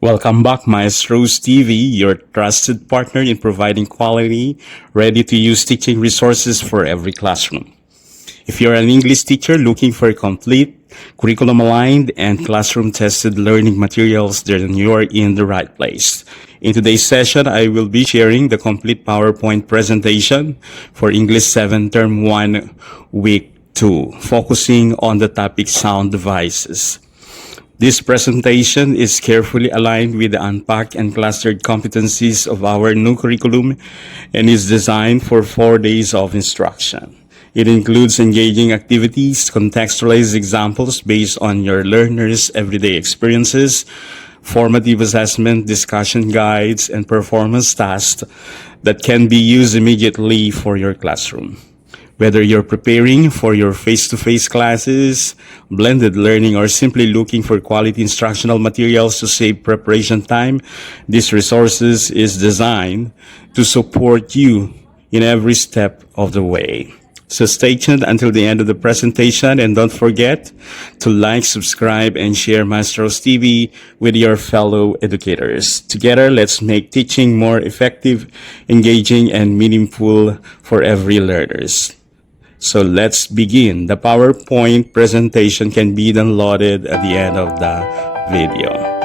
Welcome back, Maestros TV, your trusted partner in providing quality, ready-to-use teaching resources for every classroom. If you're an English teacher looking for complete, curriculum-aligned, and classroom-tested learning materials, then you're in the right place. In today's session, I will be sharing the complete PowerPoint presentation for English 7 Term 1, Week 2, focusing on the topic sound devices. This presentation is carefully aligned with the unpacked and clustered competencies of our new curriculum and is designed for 4 days of instruction. It includes engaging activities, contextualized examples based on your learners' everyday experiences, formative assessment, discussion guides, and performance tasks that can be used immediately for your classroom. Whether you're preparing for your face-to-face classes, blended learning, or simply looking for quality instructional materials to save preparation time, this resources is designed to support you in every step of the way. So stay tuned until the end of the presentation, and don't forget to like, subscribe, and share Maestros TV with your fellow educators. Together, let's make teaching more effective, engaging, and meaningful for every learners. So let's begin. The PowerPoint presentation can be downloaded at the end of the video.